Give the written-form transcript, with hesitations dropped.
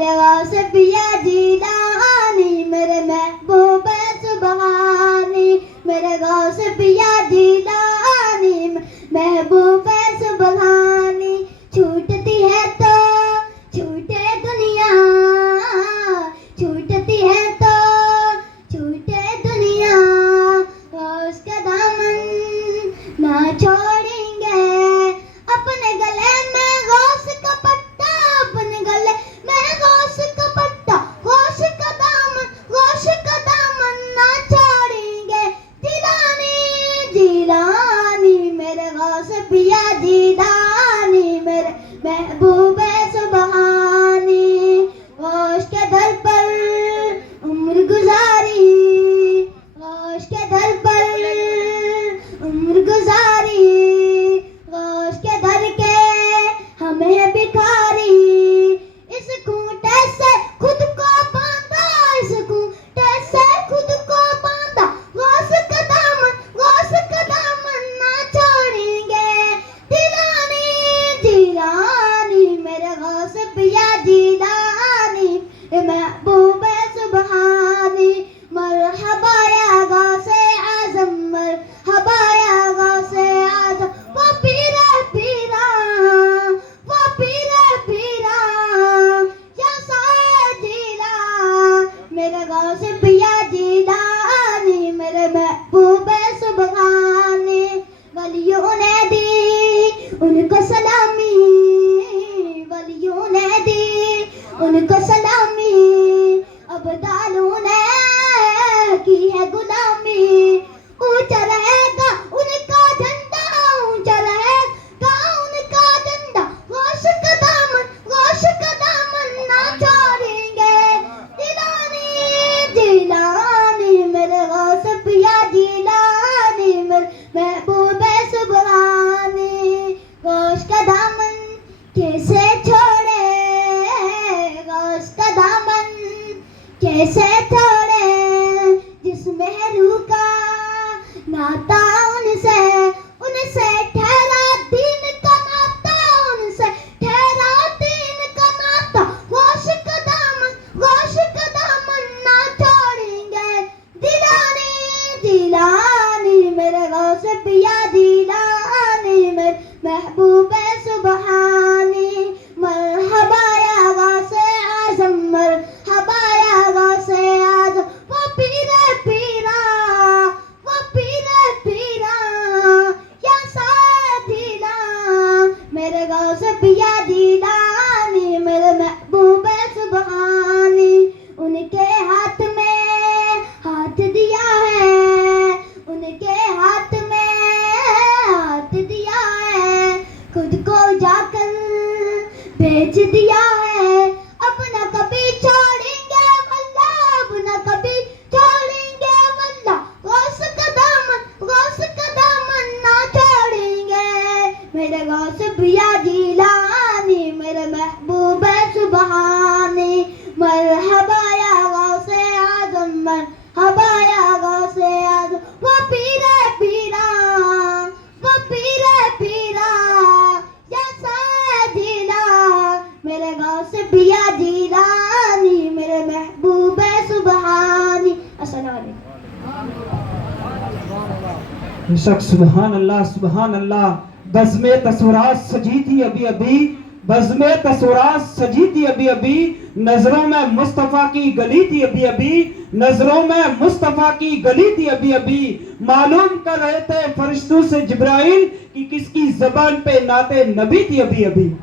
मेरे गौस पिया जीलानी मेरे महबूब सुबहानी, मेरे गौस पिया जीलानी महबूब सुबहानी। छूटती है तो छूटे दुनिया, छूटती है तो छूटे दुनिया, उसका दामन ना छोड़ेंगे। अपने गले में गौस का पट्टा, अपने गले में गौस का पट्टा, गौस का दामन ना छोड़ेंगे। जिलानी जिलानी मेरे गौस पिया जिलानी मेरे महबूब सुबहानी। गौस के दर पर उम्र गुजारी, गौस के दर पर उम्र गुजारी, गौस के दर के हमें भिखारी। इस खूंटे से खुद को बांधा, इस खूंटे से खुद को बांधा, गौस का दामन ना छोड़ेंगे। जिलानी जिलानी मेरे गौस पिया जिलानी महबूब सुबहानी। मरहबा या गौसे आज़म, मरहबा या गौसे आज़म। वो पीरा पीरा, वो पीरा पीरा या साजिला, मेरे गौस पिया जिलानी मेरे महबूब सुबहानी। वलियों ने दी उनको सलामी, वलियों ने दी उनको सलामी, अबदालों ने की है गुलामी। ऊंचा रहेगा उनका झंडा, ऊंचा रहेगा उनका झंडा, गौस का दामन ना छोड़ेंगे। जिलानी जिलानी मेरे गौस पिया जिलानी मेरे महबूब सुबहानी। गौस का दामन कैसे छोड़े, गौस का दामन कैसे छोड़े, जिसमें रूह का नाता उनसे, उनसे ठहरा दीन का नाता, उनसे ठहरा दीन का नाता। गौस का दामन ना छोड़ेंगे। जिलानी जिलानी मेरे गौस पिया जिलानी मेरे महबूब सुबहानी। मरहबा या गौसे आज़म, मरहबा या गौसे आज़म। वो पीरे पीरा, वो पीरे पीरा या साजिला, मेरे गौस पिया जिलानी मेरे महबूब सुबहानी। उनके हाथ में हाथ दिया है, उनके हाथ में हाथ दिया है, खुद को जाकर बेच दिया है। अपना कभी छोड़ेंगे वल्ला, अपना कभी छोड़ेंगे वल्ला, गौस का दामन ना छोड़ेंगे। मेरे गौस पिया जिलानी मेरे महबूब सुबहानी। मरहबा या गौसे आज़म, मरहबा या गौसे आज़म। वो पीरे पीरा, वो पीरे पीरा या साजिला, मेरे गौस पिया जिलानी मेरे महबूब सुबहानी। अस्सलाम वालेकुम। सुभान अल्लाह, सुभान अल्लाह। बज़्मे तस्वुरात सजी थी अभी अभी, बज़्मे तस्वुरात सजी थी अभी अभी, नजरों में मुस्तफा की गली थी अभी अभी, नजरों में मुस्तफा की गली थी अभी अभी। मालूम कर रहे थे फरिश्तों से जिब्राइल कि किसकी जबान पे नाते नबी थी अभी अभी।